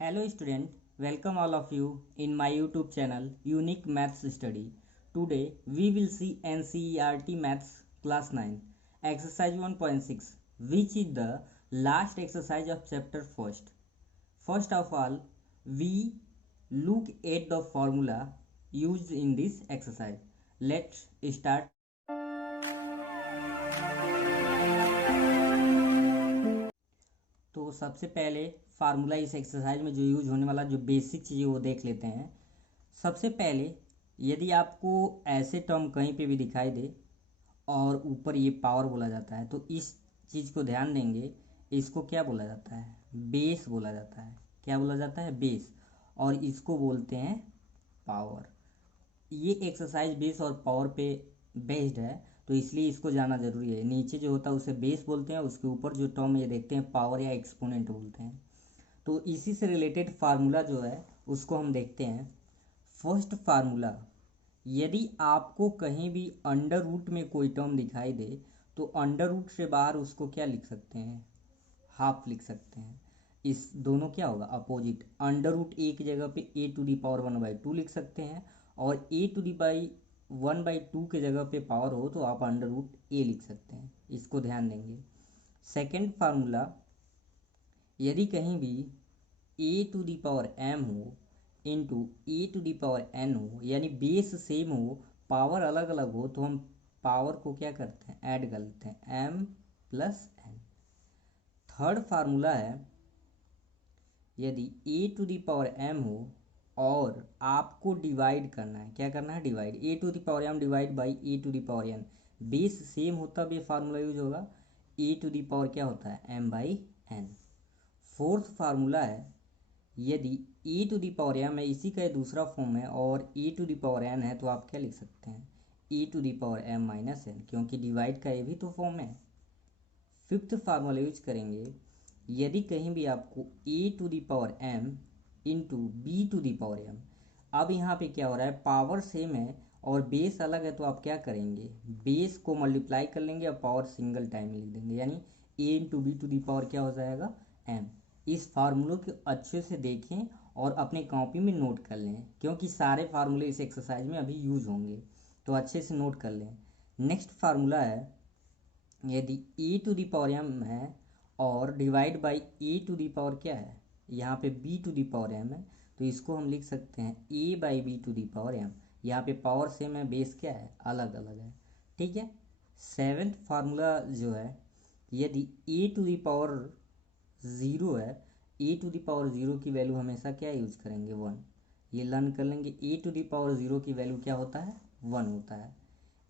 Hello student, welcome all of you in my YouTube channel Unique Maths Study. Today we will see NCERT Maths Class 9 Exercise 1.6 which is the last exercise of chapter 1st. First of all, we look at the formula used in this exercise. Let's start. तो सबसे पहले formula इस exercise में जो use होने वाला जो basic चीज़ें वो देख लेते हैं। सबसे पहले यदि आपको ऐसे टर्म कहीं पे भी दिखाई दे और ऊपर ये पावर बोला जाता है तो इस चीज़ को ध्यान देंगे, इसको क्या बोला जाता है? बेस बोला जाता है। क्या बोला जाता है? बेस। और इसको बोलते हैं पावर। ये एक्सरसाइज बेस और पावर पे बेस्ड है तो इसलिए इसको जानना जरूरी है। नीचे जो होता है उसे बेस बोलते हैं, उसके ऊपर जो टर्म ये देखते हैं पावर या एक्सपोनेंट बोलते हैं। तो इसी से रिलेटेड फार्मूला जो है उसको हम देखते हैं। फर्स्ट फार्मूला, यदि आपको कहीं भी अंडर रूट में कोई टर्म दिखाई दे तो अंडर रूट से बाहर उसको क्या लिख सकते हैं? हाफ लिख सकते हैं। इस दोनों क्या होगा? अपोजिट। अंडर रूट ए की जगह पे ए टू दी पावर 1/2 लिख सकते हैं और ए टू दी बाई 1/2 के जगह पे पावर हो तो आप अंडर रूट ए लिख सकते हैं। इसको ध्यान देंगे। सेकेंड फार्मूला, यदि कहीं भी a to the power m हो into A to the power n हो, यानी बेस सेम हो, पावर अलग अलग हो, तो हम पावर को क्या करते हैं? ऐड कर लेते हैं, m plus n. Third formula है, यदि ए टू दी पावर एम हो और आपको डिवाइड करना है, क्या करना है? Divide. A to the power m divide by A to the power n. Base same होता भी फार्मूला यूज होगा। ए टू दी पावर क्या होता है? M by N. Fourth formula है, यदि ए टू दी पावर एम है, इसी का दूसरा फॉर्म है, और A to the power N है, तो आप क्या लिख सकते हैं? A to the power M minus N, क्योंकि डिवाइड का ये भी तो फॉर्म है। फिफ्थ फार्मूला यूज करेंगे, यदि कहीं भी आपको A to the power M into B to the power M, अब यहाँ पे क्या हो रहा है? पावर सेम है और बेस अलग है, तो आप क्या करेंगे? बेस को मल्टीप्लाई कर लेंगे और पावर सिंगल टाइम लिख देंगे, यानी A into B to the power क्या हो जाएगा? एम। इस फार्मूलों को अच्छे से देखें और अपने कॉपी में नोट कर लें, क्योंकि सारे फार्मूले इस एक्सरसाइज में अभी यूज होंगे, तो अच्छे से नोट कर लें। नेक्स्ट फार्मूला है, यदि ए टू दी पावर एम है और divide by A to the power क्या है? यहाँ पे B to the power M है, तो इसको हम लिख सकते हैं A by B to the power M. यहाँ पे पावर सेम है, बेस क्या है? अलग अलग है। ठीक है। सेवेंथ फार्मूला जो है, यदि ए टू दी पावर ज़ीरो है, A to the power zero की वैल्यू हमेशा क्या यूज करेंगे? 1। ये लर्न कर लेंगे। ए टू दी पावर ज़ीरो की वैल्यू क्या होता है? 1 होता है।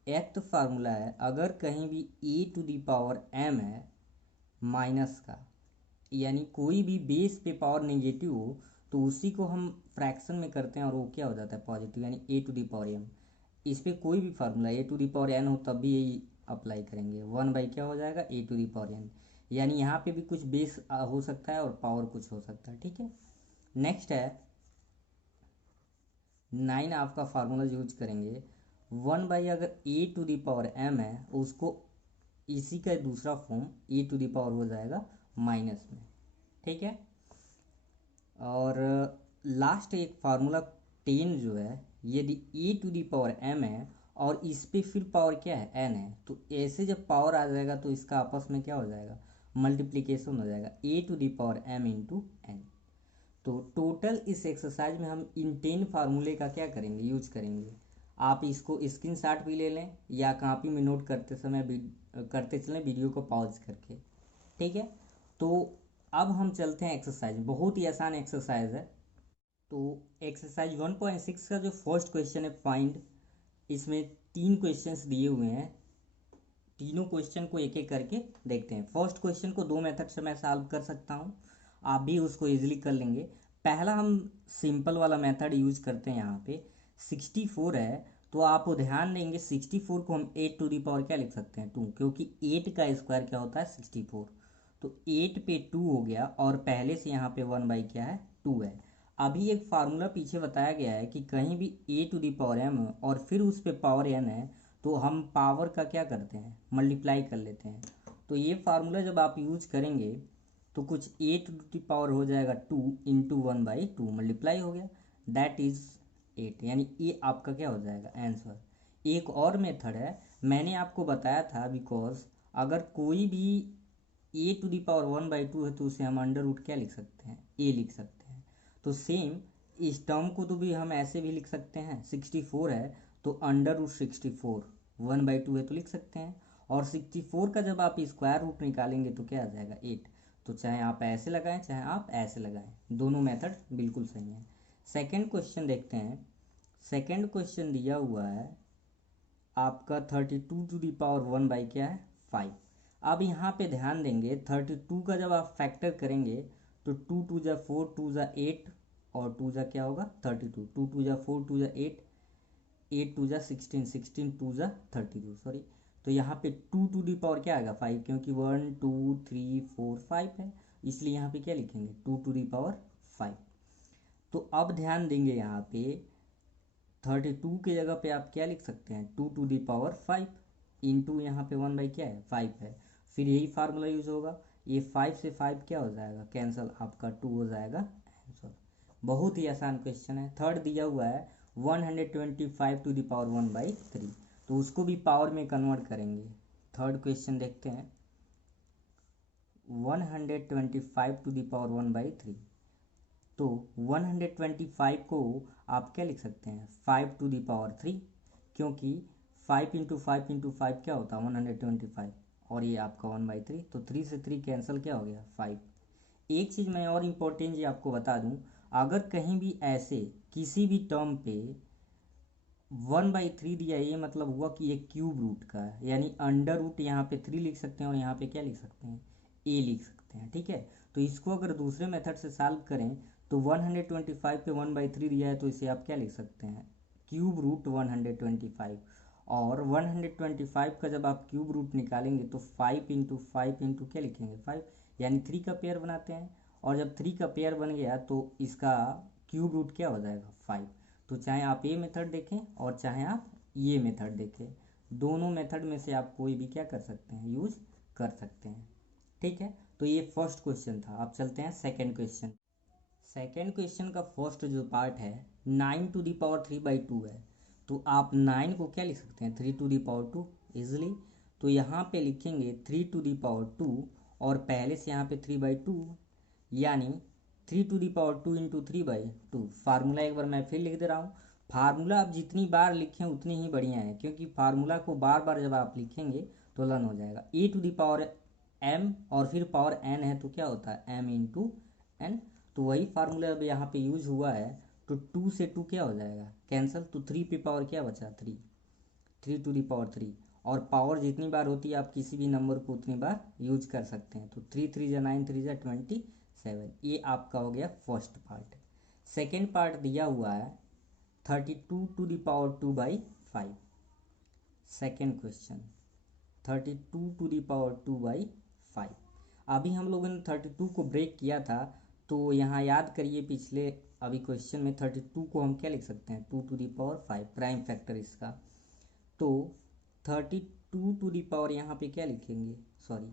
एट्थ फार्मूला है, अगर कहीं भी a to the power M है माइनस का, यानी कोई भी बेस पे पावर नेगेटिव हो, तो उसी को हम फ्रैक्शन में करते हैं और वो क्या हो जाता है? पॉजिटिव, यानी a to the power m. इस पर कोई भी formula a to the power n हो तब भी यही अप्लाई करेंगे। 1 बाई क्या हो जाएगा? A to the power N. यानी यहाँ पे भी कुछ बेस हो सकता है और पावर कुछ हो सकता है। ठीक है। नेक्स्ट है 9, आपका फार्मूला यूज करेंगे 1 बाई, अगर a to the power M है उसको इसी का दूसरा form a to the power हो जाएगा माइनस में। ठीक है। और लास्ट एक फार्मूला 10 जो है, यदि ए टू दी पावर एम है और इस पे फिर पावर क्या है? एन है, तो ऐसे जब पावर आ जाएगा तो इसका आपस में क्या हो जाएगा? मल्टीप्लीकेशन हो जाएगा, A to the power M into N. तो टोटल इस एक्सरसाइज में हम इन 10 फार्मूले का क्या करेंगे? यूज करेंगे। आप इसको स्क्रीनशॉट भी ले लें या कॉपी में नोट करते समय करते चलें, वीडियो को पॉज करके। ठीक है। तो अब हम चलते हैं एक्सरसाइज। बहुत ही आसान एक्सरसाइज है। तो एक्सरसाइज 1.6 का जो फर्स्ट क्वेश्चन है फाइंड, इसमें 3 क्वेश्चंस दिए हुए हैं। तीनों क्वेश्चन को एक एक करके देखते हैं। फर्स्ट क्वेश्चन को 2 मेथड से मैं सॉल्व कर सकता हूँ, आप भी उसको इजीली कर लेंगे। पहला हम सिंपल वाला मेथड यूज करते हैं। यहाँ पे 64 है, तो आप ध्यान देंगे 64 को हम 8 टू दी पावर क्या लिख सकते हैं? 2, क्योंकि 8 का स्क्वायर क्या होता है? 64। तो 8 पे 2 हो गया और पहले से यहाँ पे 1 बाई क्या है? 2 है। अभी एक फार्मूला पीछे बताया गया है कि कहीं भी a to the power M और फिर उस पर पावर एन है, तो हम पावर का क्या करते हैं? मल्टीप्लाई कर लेते हैं। तो ये फार्मूला जब आप यूज करेंगे तो कुछ ए टू द पावर हो जाएगा 2 इंटू 1/2 मल्टीप्लाई हो गया, दैट इज 8, यानी ये आपका क्या हो जाएगा आंसर। एक और मेथड है, मैंने आपको बताया था, बिकॉज अगर कोई भी ए टू द पावर 1/2 है तो उसे हम अंडर रूट क्या लिख सकते हैं, ए लिख सकते हैं। तो सेम इस टर्म को तो भी हम ऐसे भी लिख सकते हैं, 64 है तो अंडर रूट 64, 1/2 है तो लिख सकते हैं। और 64 का जब आप स्क्वायर रूट निकालेंगे तो क्या आ जाएगा 8। तो चाहे आप ऐसे लगाएं चाहे आप ऐसे लगाएं, दोनों मेथड बिल्कुल सही है। सेकंड क्वेश्चन देखते हैं। सेकंड क्वेश्चन दिया हुआ है आपका 32 टू द पावर 1 बाई क्या है 5। अब यहाँ पे ध्यान देंगे 32 का जब आप फैक्टर करेंगे तो 2 टू जा 4 टू जा 8 और 2 जा क्या होगा 32, 2 टू जा 4 टू जा 8, 8 टू जा 16, 16 टू जा 32 सॉरी। तो यहाँ पे 2 टू दी पावर क्या आएगा 5, क्योंकि 1 2 3 4 5 है, इसलिए यहाँ पे क्या लिखेंगे 2 टू दी पावर 5। तो अब ध्यान देंगे यहाँ पे 32 की जगह पे आप क्या लिख सकते हैं 2 टू दी पावर 5 इंटू यहाँ पे 1 बाई क्या है 5 है, फिर यही फार्मूला यूज होगा, ये 5 से 5 क्या हो जाएगा कैंसिल, आपका 2 हो जाएगा आंसर। बहुत ही आसान क्वेश्चन है। थर्ड दिया हुआ है 125 टू द पावर 1/3, तो उसको भी पावर में कन्वर्ट करेंगे। थर्ड क्वेश्चन देखते हैं 125 टू द पावर 1/3, तो 125 को आप क्या लिख सकते हैं 5 टू द पावर 3, क्योंकि 5 इंटू 5 इंटू 5 क्या होता है 125, और ये आपका 1/3, तो 3 से 3 कैंसिल क्या हो गया 5। एक चीज़ मैं और इम्पोर्टेंट जी आपको बता दूं, अगर कहीं भी ऐसे किसी भी टर्म पे 1/3 दिया, ये मतलब हुआ कि ये क्यूब रूट का है, यानी अंडर रूट यहाँ पे 3 लिख सकते हैं और यहाँ पे क्या लिख सकते हैं ए लिख सकते हैं, ठीक है। तो इसको अगर दूसरे मेथड से सॉल्व करें तो 125 पे 1/3 दिया है तो इसे आप क्या लिख सकते हैं क्यूब रूट 125, और 125 का जब आप क्यूब रूट निकालेंगे तो 5 इंटू 5 इंटू क्या लिखेंगे 5, यानी 3 का पेयर बनाते हैं, और जब 3 का पेयर बन गया तो इसका क्यूब रूट क्या हो जाएगा 5। तो चाहे आप ये मेथड देखें और चाहे आप ये मेथड देखें, दोनों मेथड में से आप कोई भी क्या कर सकते हैं यूज कर सकते हैं, ठीक है। तो ये फर्स्ट क्वेश्चन था। आप चलते हैं सेकंड क्वेश्चन। सेकंड क्वेश्चन का फर्स्ट जो पार्ट है 9 टू दी पावर 3/2 है, तो आप 9 को क्या लिख सकते हैं 3 टू दी पावर 2 इजिली। तो यहाँ पे लिखेंगे 3 टू दी पावर 2, और पहले से यहाँ पे 3/2, यानी 3 to the power 2 into 3/2। Formula एक बार मैं फिर लिख दे रहा हूँ। फार्मूला आप जितनी बार लिखें उतनी ही बढ़िया है, क्योंकि फार्मूला को बार बार जब आप लिखेंगे तो लर्न हो जाएगा। A to the power M और फिर पावर एन है तो क्या होता है एम इंटू एन, तो वही फार्मूला अब यहाँ पे यूज हुआ है। तो 2 से 2 क्या हो जाएगा कैंसिल, तो 3 पे पावर क्या बचा 3, 3 टू दी पावर 3, और पावर जितनी बार होती है आप किसी भी नंबर को उतनी बार यूज कर सकते हैं। तो 3 3 जा 9, 3 जा 27, ये आपका हो गया फर्स्ट पार्ट। सेकेंड पार्ट दिया हुआ है 32 to the power 2/5। Second question 32 to the power 2/5। अभी हम लोगों ने 32 को ब्रेक किया था, तो यहाँ याद करिए पिछले अभी क्वेश्चन में 32 को हम क्या लिख सकते हैं 2 to the power 5 prime factor इसका। तो 32 टू दी पावर यहाँ पे क्या लिखेंगे, सॉरी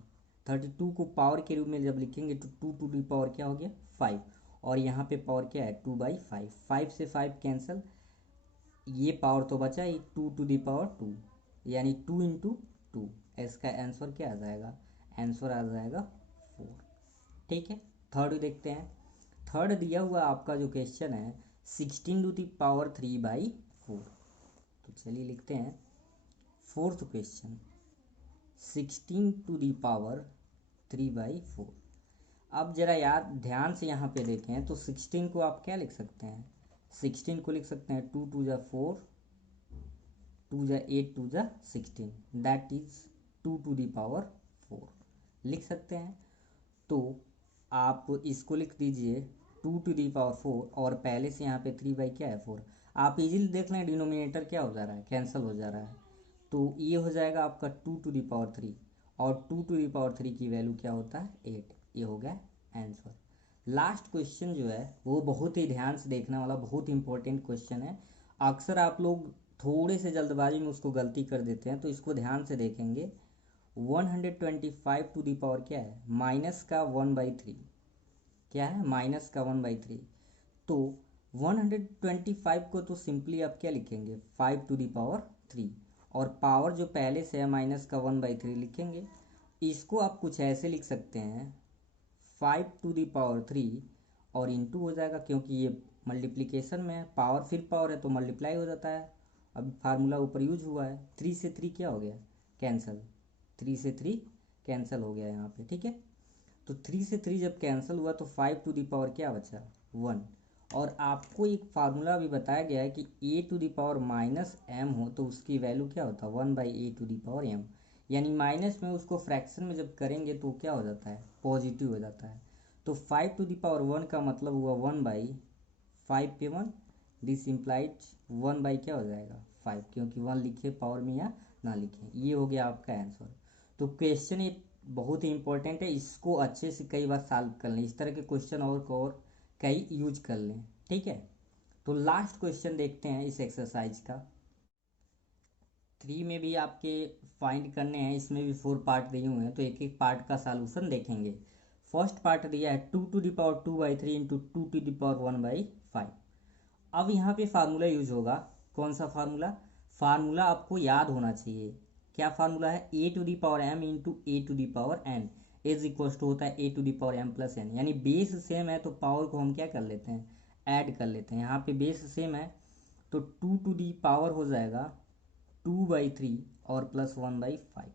32 को पावर के रूप में जब लिखेंगे तो 2 टू दी पावर क्या हो गया 5, और यहाँ पे पावर क्या है 2/5, 5 से 5 कैंसिल, ये पावर तो बचा ही 2 टू दी पावर 2, यानी 2 इंटू 2, इसका आंसर क्या आ जाएगा, आंसर आ जाएगा 4, ठीक है। थर्ड देखते हैं। थर्ड दिया हुआ आपका जो क्वेश्चन है 16 टू दी पावर 3/4। तो चलिए लिखते हैं fourth question 16 to the power 3/4। अब जरा याद ध्यान से यहाँ पे देखें तो 16 को आप क्या लिख सकते हैं 16 को लिख सकते हैं 2 2 जा 4, 2 जा 8, 2 जा 16, that is 2 to the power 4 लिख सकते हैं। तो आप इसको लिख दीजिए 2 टू दी पावर 4, और पहले से यहाँ पे 3 बाई क्या है 4, आप इजीली देख लें डिनोमिनेटर क्या हो जा रहा है कैंसिल हो जा रहा है, तो ये हो जाएगा आपका 2 टू दी पावर 3, और 2 टू दी पावर 3 की वैल्यू क्या होता है 8, ये हो गया आंसर। लास्ट क्वेश्चन जो है वो बहुत ही ध्यान से देखने वाला बहुत इंपॉर्टेंट क्वेश्चन है। अक्सर आप लोग थोड़े से जल्दबाजी में उसको गलती कर देते हैं, तो इसको ध्यान से देखेंगे 125 टू द पावर क्या है, माइनस का 1/3, क्या है, माइनस का 1/3। तो 125 को तो सिंपली आप क्या लिखेंगे, 5 टू द पावर 3, और पावर जो पहले से है माइनस का 1/3 लिखेंगे। इसको आप कुछ ऐसे लिख सकते हैं, 5 टू द पावर 3 और इंटू हो जाएगा, क्योंकि ये मल्टीप्लिकेशन में है, पावर फिर पावर है तो मल्टीप्लाई हो जाता है। अब फार्मूला ऊपर यूज हुआ है, 3 से 3 क्या हो गया, कैंसिल, 3 से 3 कैंसिल हो गया यहाँ पे, ठीक है। तो 3 से 3 जब कैंसिल हुआ तो 5 टू द पावर क्या बचा, 1। और आपको एक फार्मूला भी बताया गया है कि A to the power minus M हो तो उसकी वैल्यू क्या होता है, 1/a to the power m, यानी माइनस में उसको फ्रैक्शन में जब करेंगे तो क्या हो जाता है, पॉजिटिव हो जाता है। तो 5 टू द पावर 1 का मतलब हुआ 1/5 पे 1, दिस इम्प्लाइड 1 क्या हो जाएगा, 5, क्योंकि 1 लिखे पावर में या ना लिखें। ये हो गया आपका आंसर। तो क्वेश्चन ये बहुत ही इंपॉर्टेंट है, इसको अच्छे से कई बार सॉल्व कर लें, इस तरह के क्वेश्चन और कई यूज कर लें, ठीक है। तो लास्ट क्वेश्चन देखते हैं इस एक्सरसाइज का। 3 में भी आपके फाइंड करने हैं, इसमें भी 4 पार्ट दिए हुए हैं, तो एक एक पार्ट का सॉल्यूशन देखेंगे। फर्स्ट पार्ट दिया है 2 to the power 2/3 into 2 to the power 1/5। अब यहाँ पे फार्मूला यूज होगा, कौन सा फार्मूला, फार्मूला आपको याद होना चाहिए। क्या फार्मूला है, A to the power M into A to the power N is equal to होता है A to the power M plus N, यानी बेस सेम है तो पावर को हम क्या कर लेते हैं, ऐड कर लेते हैं। यहाँ पे बेस सेम है तो 2 टू दी पावर हो जाएगा 2/3 और प्लस 1/5।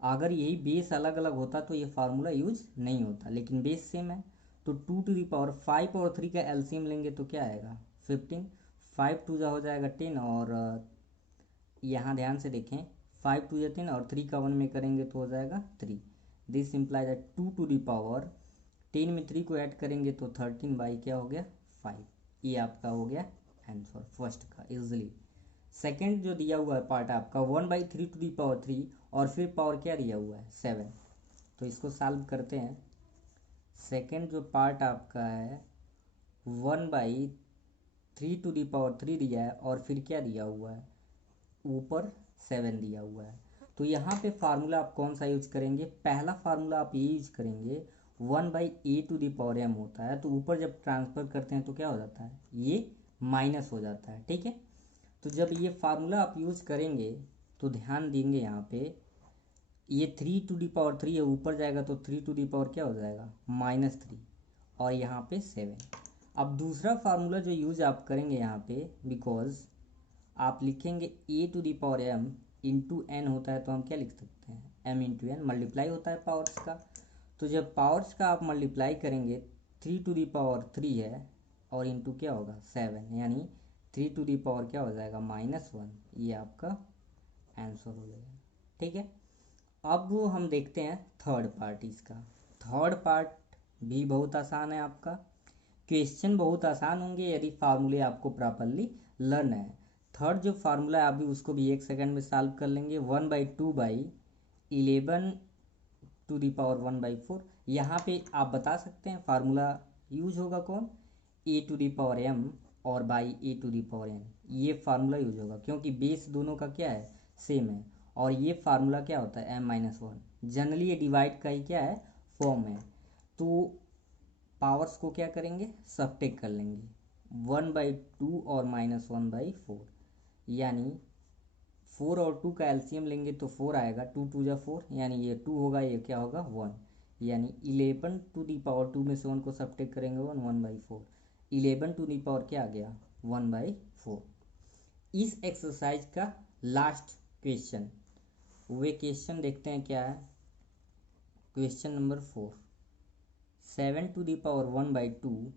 अगर यही बेस अलग अलग होता तो ये फार्मूला यूज नहीं होता, लेकिन बेस सेम है तो 2 टू दी पावर 5 और 3 का एलसीएम लेंगे तो क्या आएगा, 15, 5 टू जा हो जाएगा 10, और यहाँ ध्यान से देखें 5 टू जा 10 और 3 का 1 में करेंगे तो हो जाएगा 3। This imply that 2 to the power 10 में 3 को ऐड करेंगे तो 13 क्या हो गया, 5। ये आपका हो गया आंसर फर्स्ट का इजिली। सेकंड जो दिया हुआ है पार्ट आपका 1/3 टू दी पावर 3 और फिर पावर क्या दिया हुआ है 7, तो इसको सॉल्व करते हैं। सेकंड जो पार्ट आपका है 1/3 टू दी पावर 3 दिया है और फिर क्या दिया हुआ है, ऊपर 7 दिया हुआ है। तो यहाँ पे फार्मूला आप कौन सा यूज करेंगे, पहला फार्मूला आप ये यूज करेंगे 1/a to the power m होता है, तो ऊपर जब ट्रांसफर करते हैं तो क्या हो जाता है, ये माइनस हो जाता है, ठीक है। तो जब ये फार्मूला आप यूज करेंगे तो ध्यान देंगे यहाँ पे ये 3 टू दी पावर 3 है, ऊपर जाएगा तो 3 टू दी पावर क्या हो जाएगा, -3, और यहाँ पे 7। अब दूसरा फार्मूला जो यूज आप करेंगे यहाँ पे, बिकॉज आप लिखेंगे A to the power m into N होता है तो हम क्या लिख सकते हैं, m इंटू एन, मल्टीप्लाई होता है पावर्स का। तो जब पावर्स का आप मल्टीप्लाई करेंगे 3 टू दी पावर 3 है और इंटू क्या होगा 7, यानी 3 टू दी पावर क्या हो जाएगा -1, ये आपका आंसर हो जाएगा, ठीक है। अब हम देखते हैं थर्ड पार्ट इसका। थर्ड पार्ट भी बहुत आसान है आपका, क्वेश्चन बहुत आसान होंगे यदि फार्मूले आपको प्रॉपरली लर्न है। थर्ड जो फार्मूला है अभी उसको भी 1 सेकंड में सॉल्व कर लेंगे। 1/2/11 टू दी पावर 1/4। यहाँ पे आप बता सकते हैं फार्मूला यूज होगा कौन, a to the power m और by A to the power n, ये फार्मूला यूज होगा क्योंकि बेस दोनों का क्या है, सेम है। और ये फार्मूला क्या होता है, m-1, जनरली ये डिवाइड का ही क्या है, फॉर्म है। तो पावर्स को क्या करेंगे, सबट्रैक्ट कर लेंगे, 1/2 और -1/4, यानी 4 और 2 का एलसीएम लेंगे तो 4 आएगा, 2 2 जा 4, यानी ये 2 होगा, ये क्या होगा 1, यानी 11 टू दी पावर 2 में से 1 को सबट्रैक्ट करेंगे 1/4, 11 टू दी पावर क्या आ गया 1/4। इस एक्सरसाइज का लास्ट क्वेश्चन, वे क्वेश्चन देखते हैं क्या है। Question number 4, 7 to the power 1/2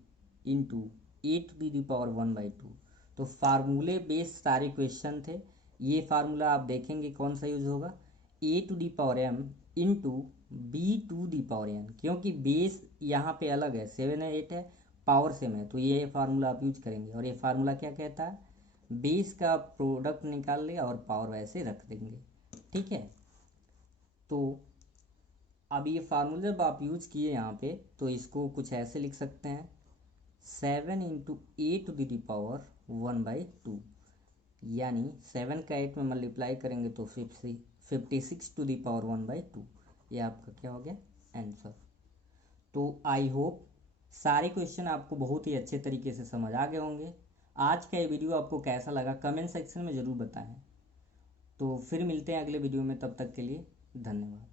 into 8 to the power 1/2। तो फार्मूले बेस सारे क्वेश्चन थे। ये फार्मूला आप देखेंगे कौन सा यूज होगा, A to the power m into B to the power n, क्योंकि बेस यहाँ पे अलग है, 7 है 8 है, पावर सेम है, तो ये फार्मूला आप यूज करेंगे। और ये फार्मूला क्या कहता है, बेस का प्रोडक्ट निकाल ले और पावर वैसे रख देंगे, ठीक है। तो अब ये फार्मूला जब आप यूज किए यहाँ पे तो इसको कुछ ऐसे लिख सकते हैं, 7 into A to the power 1/2, यानी 7 का 8 में मल्टीप्लाई करेंगे तो 56^1/2। ये आपका क्या हो गया आंसर। तो आई होप सारे क्वेश्चन आपको बहुत ही अच्छे तरीके से समझ आ गए होंगे। आज का ये वीडियो आपको कैसा लगा कमेंट सेक्शन में ज़रूर बताएं। तो फिर मिलते हैं अगले वीडियो में, तब तक के लिए धन्यवाद।